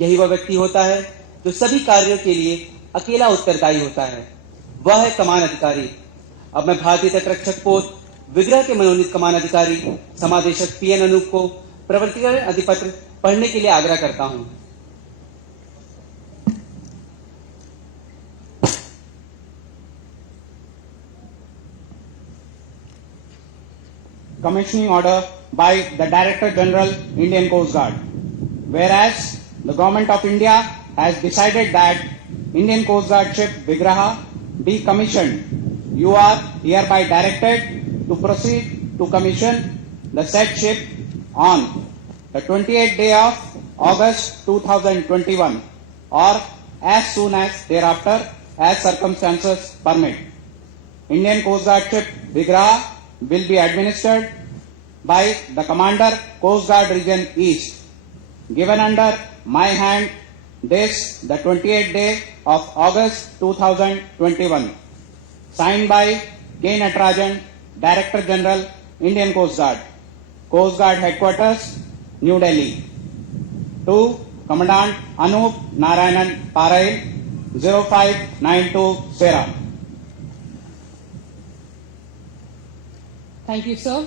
यही वह व्यक्ति होता है जो सभी कार्यों के लिए अकेला उत्तरदायी होता है। वह है कमान अधिकारी। अब मैं भारतीय तटरक्षक पोत विग्रह के मनोनीत कमान अधिकारी समादेशक पीएन अनूप को प्रवर्तिकरण अधिपत्र पढ़ने के लिए आग्रह करता हूं। Commissioning order by the Director General, Indian Coast Guard. Whereas the Government of India has decided that Indian Coast Guard ship Vigraha be commissioned, you are hereby directed to proceed to commission the said ship on the 28th day of August 2021 or as soon as thereafter as circumstances permit. Indian Coast Guard ship Vigraha will be administered by the Commander Coast Guard Region East, given under my hand this the 28th day of August 2021, signed by K. Natarajan, Director General, Indian Coast Guard Headquarters, New Delhi. To Commandant Anup Narayanan Parail, 0592 Sera. Thank you, sir.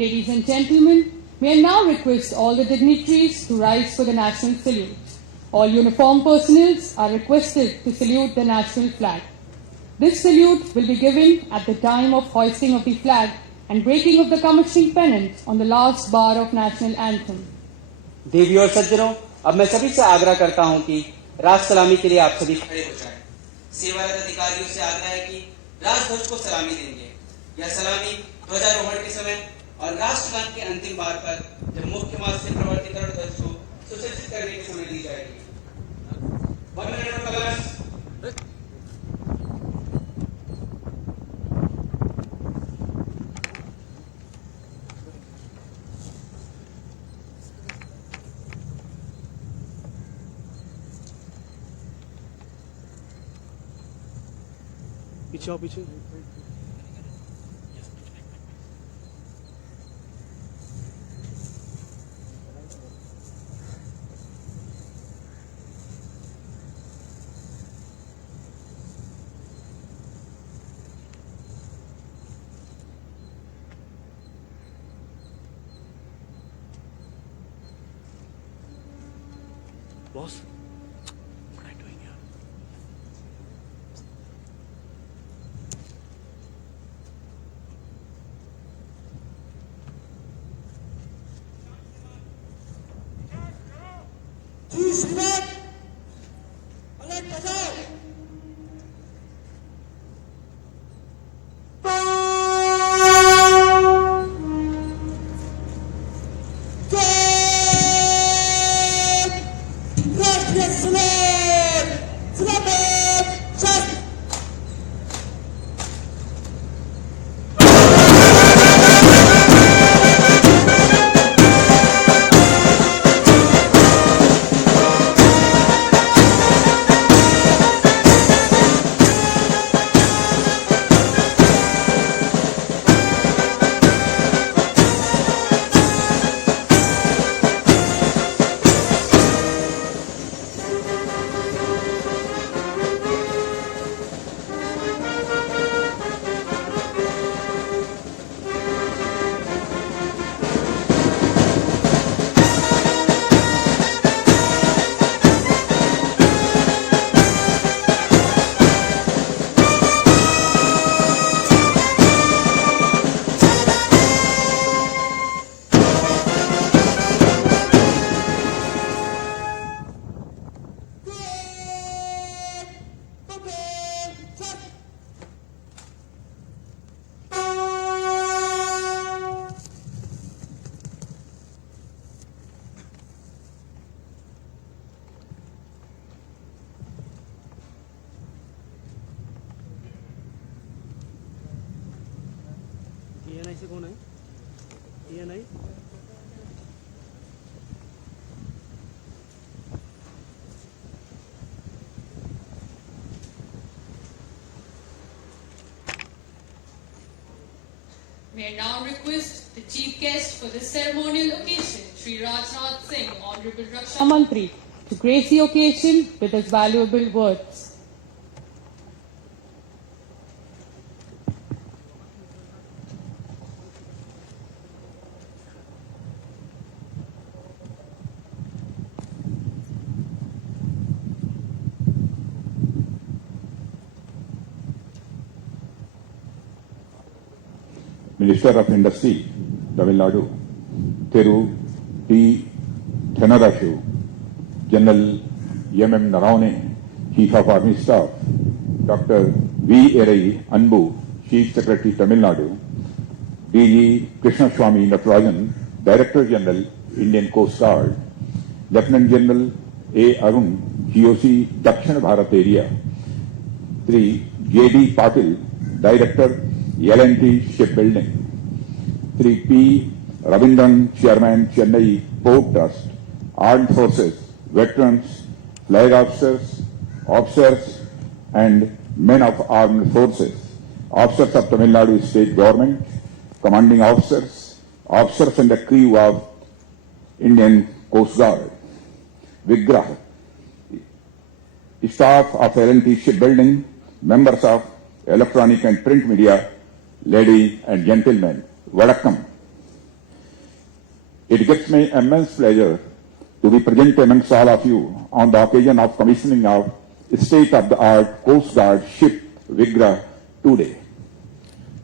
Ladies and gentlemen, may I now request all the dignitaries to rise for the national salute. All uniformed personnel are requested to salute the national flag. This salute will be given at the time of hoisting of the flag and breaking of the commissioning pennant on the last bar of national anthem. देवी और सज्जनों, अब मैं सभी से आग्रह करता हूं कि राष्ट्र सलामी के लिए आप सभी खड़े हो जाएं। सेवारत अधिकारियों से आग्रह है कि राष्ट्रध्वज को सलामी देंगे। यह सलामी ध्वजारोहण के समय और राष्ट्रगान के अंतिम बार पर जब मुख्य मार्ग से प्रवर्तिकरण ध्वज को सुसज्जित करने के समय दी जाएगी। 1 minute of silence. पीछे आओ पीछे। Boss, what are you doing here? जी श्रीमान, अलर्ट बजाओ। राष्ट्रीय सलाम, सलामत शस्त्र। May I now request the chief guest for this ceremonial occasion, Sri Rajnath Singh, Honorable Raksha Mantri, to grace the occasion with his valuable words. Minister of Industry, Tamil Nadu, Thiru T. Thanarashu, General M.M. Naraune, Chief of Army Staff, Dr. V. Erai Anbu, Chief Secretary, Tamil Nadu, DG Krishnaswamy Natarajan, Director General, Indian Coast Guard, Lieutenant General A. Arun, GOC, Dakshin Bharat Area, 3. J.D. Patil, Director, L&T Shipbuilding, 3. P. Ravindran, Chairman, Chennai Port Trust, Armed Forces, Veterans, Flag Officers and Men of Armed Forces, Officers of Tamil Nadu State Government, Commanding Officers, Officers and the crew of Indian Coast Guard, Vigrah, staff of L&T Shipbuilding, members of electronic and print media, ladies and gentlemen, Vadakkam. It gives me immense pleasure to be present amongst all of you on the occasion of commissioning of state-of-the-art Coast Guard ship Vigrah today.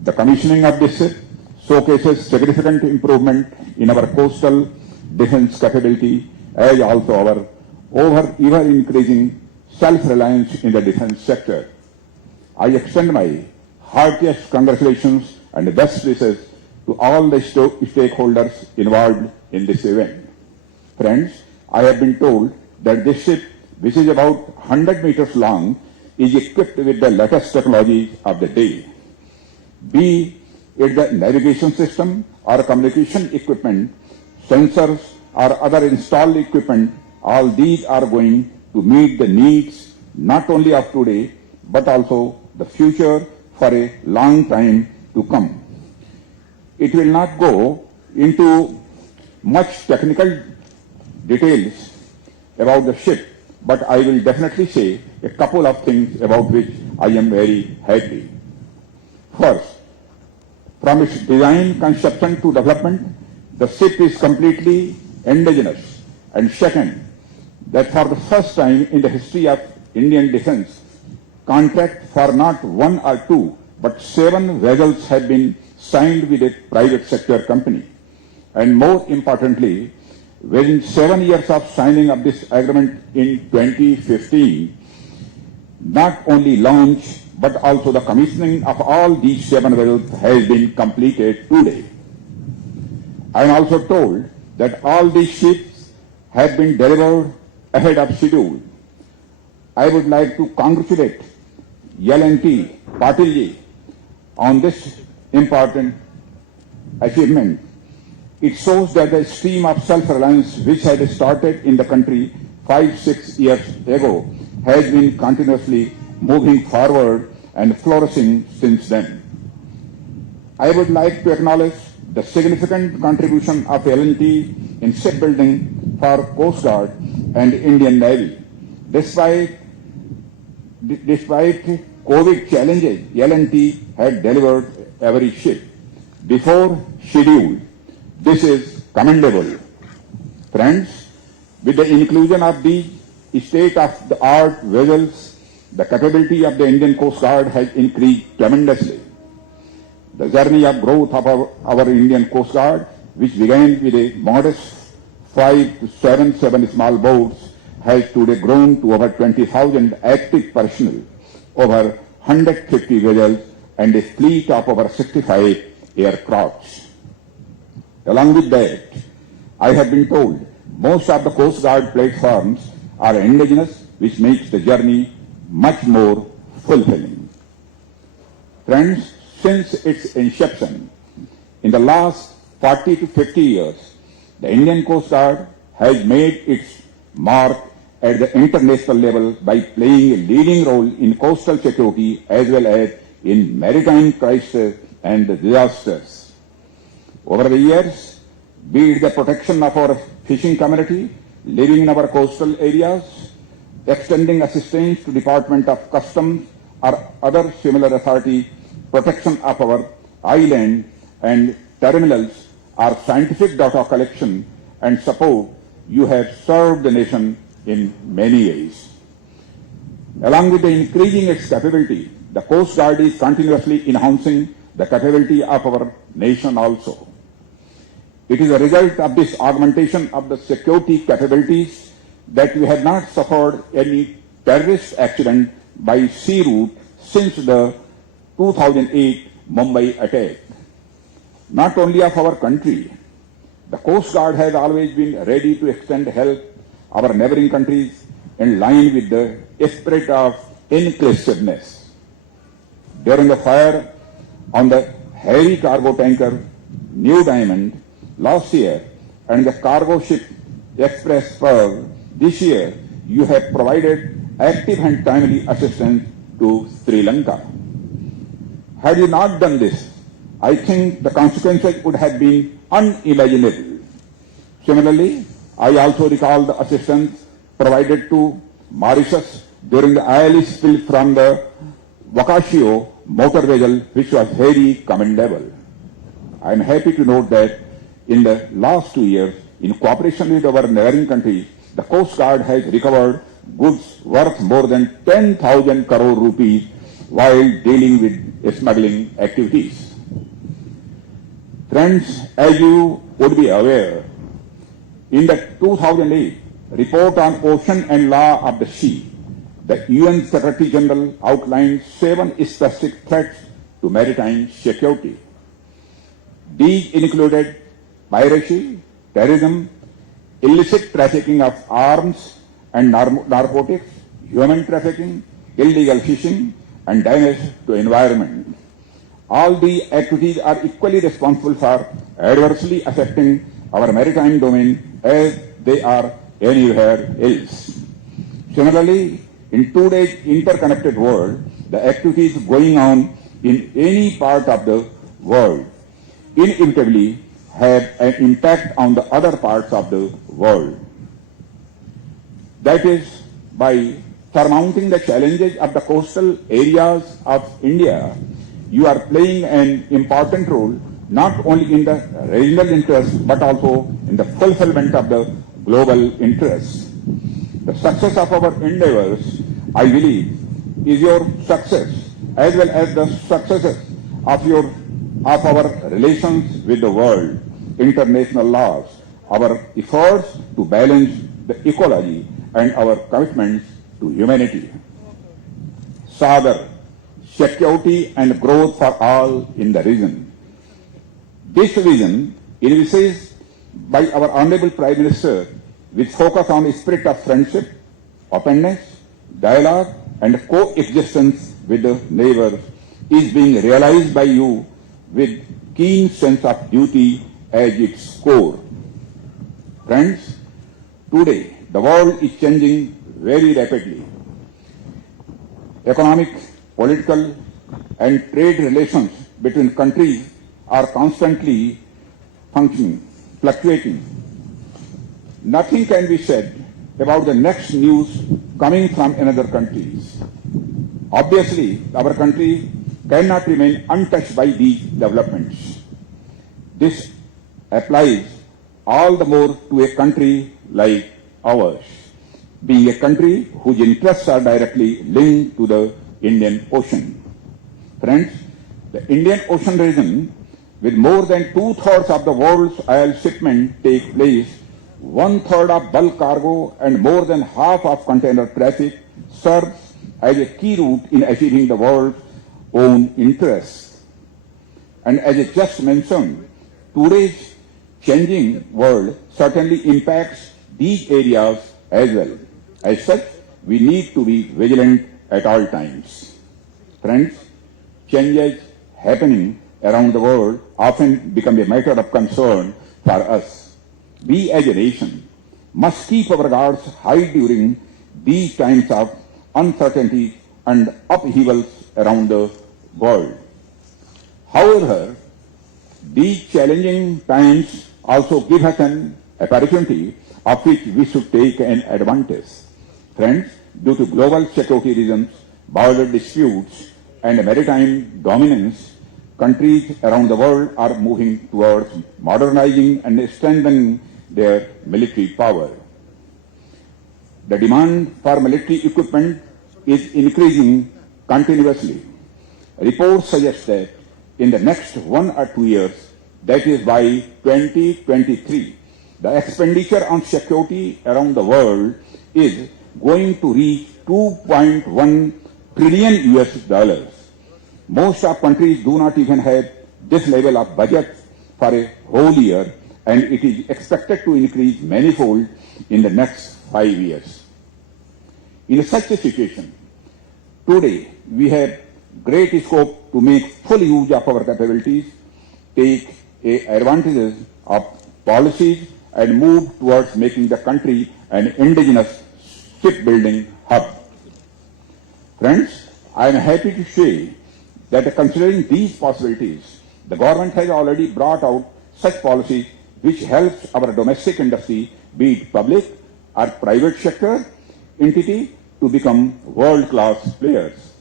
The commissioning of this ship showcases significant improvement in our coastal defense capability as also our ever-increasing self-reliance in the defense sector. I extend my heartiest congratulations and best wishes to all the stakeholders involved in this event. Friends, I have been told that this ship, which is about 100 meters long, is equipped with the latest technology of the day. Be it the navigation system or communication equipment, sensors or other installed equipment, all these are going to meet the needs not only of today but also the future for a long time to come. It will not go into much technical details about the ship, but I will definitely say a couple of things about which I am very happy. First, from its design, conception to development, the ship is completely indigenous. And second, that for the first time in the history of Indian defense, contract for not one or two, but 7 vessels have been signed with a private sector company. And more importantly, within 7 years of signing of this agreement in 2015, not only launch but also the commissioning of all these 7 vessels has been completed today. I am also told that all these ships have been delivered ahead of schedule. I would like to congratulate L&T Patil on this important achievement. It shows that the stream of self-reliance which had started in the country 5-6 years ago has been continuously moving forward and flourishing since then. I would like to acknowledge the significant contribution of L&T in shipbuilding for Coast Guard and Indian Navy. Despite COVID challenges, L&T had delivered every ship before schedule. This is commendable. Friends, with the inclusion of the state-of-the-art vessels, the capability of the Indian Coast Guard has increased tremendously. The journey of growth of our Indian Coast Guard, which began with a modest 5 to 7 small boats, has today grown to over 20,000 active personnel, over 150 vessels, and a fleet of over 65 aircrafts. Along with that, I have been told most of the Coast Guard platforms are indigenous, which makes the journey much more fulfilling. Friends, since its inception, in the last 40 to 50 years, the Indian Coast Guard has made its mark at the international level by playing a leading role in coastal security as well as in maritime crises and disasters. Over the years, be it the protection of our fishing community living in our coastal areas, extending assistance to Department of Customs or other similar authority, protection of our island and terminals, or scientific data collection and support, you have served the nation in many ways. Along with the increasing its capability, the Coast Guard is continuously enhancing the capability of our nation also. It is a result of this augmentation of the security capabilities that we have not suffered any terrorist accident by sea route since the 2008 Mumbai attack. Not only of our country, the Coast Guard has always been ready to extend help our neighboring countries in line with the spirit of inclusiveness. During the fire on the heavy cargo tanker New Diamond last year and the cargo ship Express Pearl this year, you have provided active and timely assistance to Sri Lanka. Had you not done this, I think the consequences would have been unimaginable. Similarly, I also recall the assistance provided to Mauritius during the oil spill from the Wakashio motor vessel, which was very commendable. I am happy to note that in the last 2 years, in cooperation with our neighboring countries, the Coast Guard has recovered goods worth more than 10,000 crore rupees while dealing with smuggling activities. Friends, as you would be aware, in the 2008 report on ocean and law of the sea, the UN Secretary General outlined 7 specific threats to maritime security. These included piracy, terrorism, illicit trafficking of arms and narcotics, human trafficking, illegal fishing, and damage to environment. All these activities are equally responsible for adversely affecting our maritime domain as they are anywhere else. Similarly, in today's interconnected world, the activities going on in any part of the world inevitably have an impact on the other parts of the world. That is, by surmounting the challenges of the coastal areas of India, you are playing an important role not only in the regional interests but also in the fulfillment of the global interests. The success of our endeavors, I believe, is your success as well as the successes of our relations with the world, international laws, our efforts to balance the ecology, and our commitments to humanity. Sagar, security and growth for all in the region. This vision envisaged by our Honorable Prime Minister with focus on the spirit of friendship, openness, dialogue and coexistence with the neighbors is being realized by you with keen sense of duty as its core. Friends, today the world is changing very rapidly. Economic, political and trade relations between countries are constantly fluctuating. Nothing can be said about the next news coming from another countries. Obviously, our country cannot remain untouched by these developments. This applies all the more to a country like ours, being a country whose interests are directly linked to the Indian Ocean. Friends, the Indian Ocean region, with more than 2/3 of the world's oil shipment take place, 1/3 of bulk cargo and more than half of container traffic serves as a key route in achieving the world's own interests. And as I just mentioned, today's changing world certainly impacts these areas as well. As such, we need to be vigilant at all times. Friends, changes happening around the world often become a matter of concern for us. We as a nation must keep our guards high during these times of uncertainty and upheavals around the world. However, These challenging times also give us an opportunity of which we should take an advantage. Friends, due to global security reasons, border disputes, and maritime dominance, countries around the world are moving towards modernizing and strengthening their military power. The demand for military equipment is increasing continuously. Reports suggest that in the next 1 or 2 years, that is by 2023, the expenditure on security around the world is going to reach $2.1 trillion US. Most of countries do not even have this level of budget for a whole year, and it is expected to increase manifold in the next 5 years. In such a situation, today we have great scope to make full use of our capabilities, take advantages of policies, and move towards making the country an indigenous shipbuilding hub. Friends, I am happy to say that considering these possibilities, the government has already brought out such policies which helps our domestic industry, be it public or private sector entity, to become world-class players.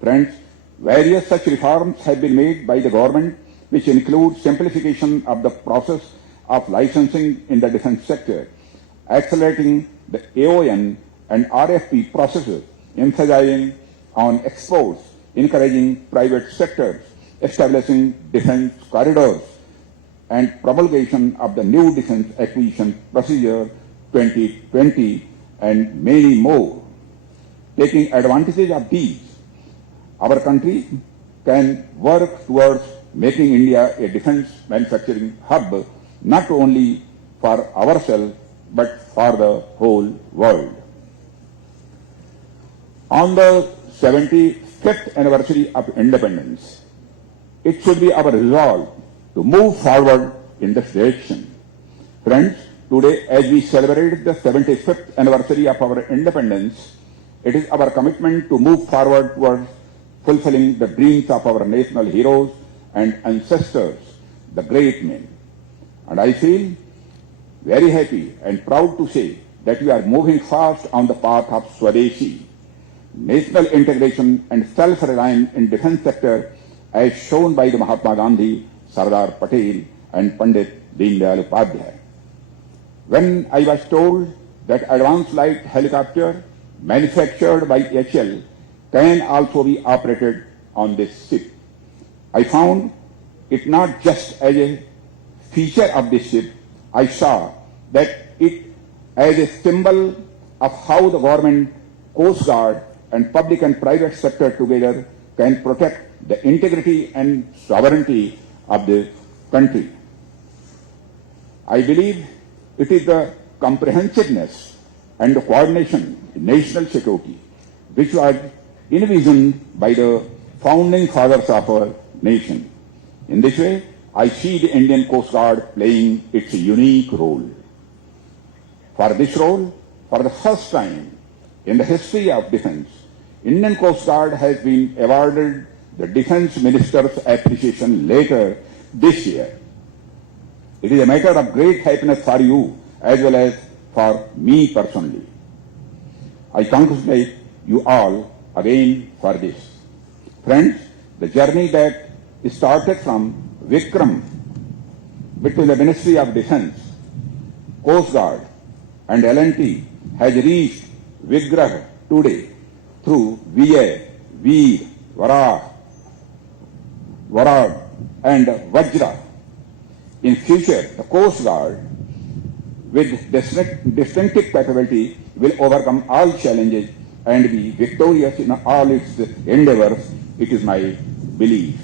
Friends, various such reforms have been made by the government, which include simplification of the process of licensing in the defense sector, accelerating the AON and RFP processes, emphasizing on exports, encouraging private sectors, establishing defense corridors, and promulgation of the new defense acquisition procedure 2020, and many more. Taking advantage of these, our country can work towards making India a defense manufacturing hub, not only for ourselves, but for the whole world. On the 75th anniversary of independence, it should be our resolve to move forward in this direction. Friends, today as we celebrate the 75th anniversary of our independence, it is our commitment to move forward towards fulfilling the dreams of our national heroes and ancestors, the great men. And I feel very happy and proud to say that we are moving fast on the path of Swadeshi, national integration and self-reliance in defense sector as shown by the Mahatma Gandhi, Sardar Patel and Pandit Deendayal Upadhyay. When I was told that advanced light helicopter manufactured by HL can also be operated on this ship, I found it not just as a feature of this ship, I saw that it as a symbol of how the government, Coast Guard and public and private sector together can protect the integrity and sovereignty of the country. I believe it is the comprehensiveness and the coordination in national security which was envisioned by the founding fathers of our nation. In this way, I see the Indian Coast Guard playing its unique role. For this role, for the first time in the history of defense, Indian Coast Guard has been awarded the Defense Minister's Appreciation Letter this year. It is a matter of great happiness for you as well as for me personally. I congratulate you all again for this. Friends, the journey that started from Vikram between the Ministry of Defense, Coast Guard and L&T has reached Vigrah today through VA, Veer, Varad and Vajra. In future, the Coast Guard with distinctive capability will overcome all challenges and be victorious in all its endeavors, it is my belief.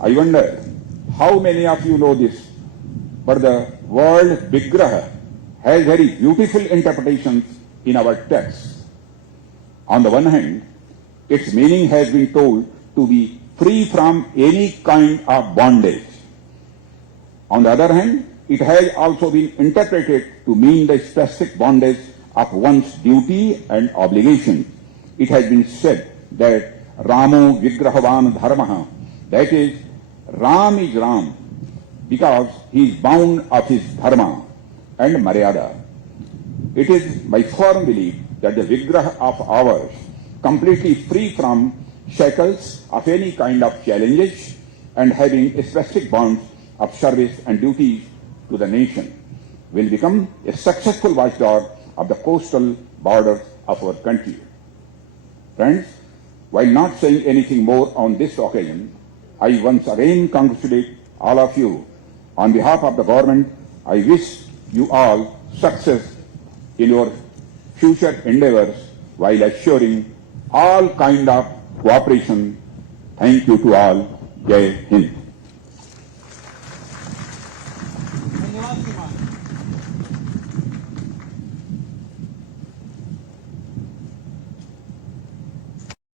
I wonder how many of you know this, but the word Vigraha has very beautiful interpretations in our texts. On the one hand, its meaning has been told to be free from any kind of bondage. On the other hand, it has also been interpreted to mean the specific bondage of one's duty and obligation. It has been said that Ramo Vigrahavan Dharmaha, that is, Ram is Ram because he is bound of his dharma and maryada. It is my firm belief that the Vigraha of ours, completely free from shackles of any kind of challenges and having specific bonds of service and duties to the nation, will become a successful watchdog of the coastal borders of our country. Friends, while not saying anything more on this occasion, I once again congratulate all of you. On behalf of the government, I wish you all success in your future endeavors while assuring all kind of cooperation. Thank you to all. Jai Hind. धन्यवाद श्रीमान।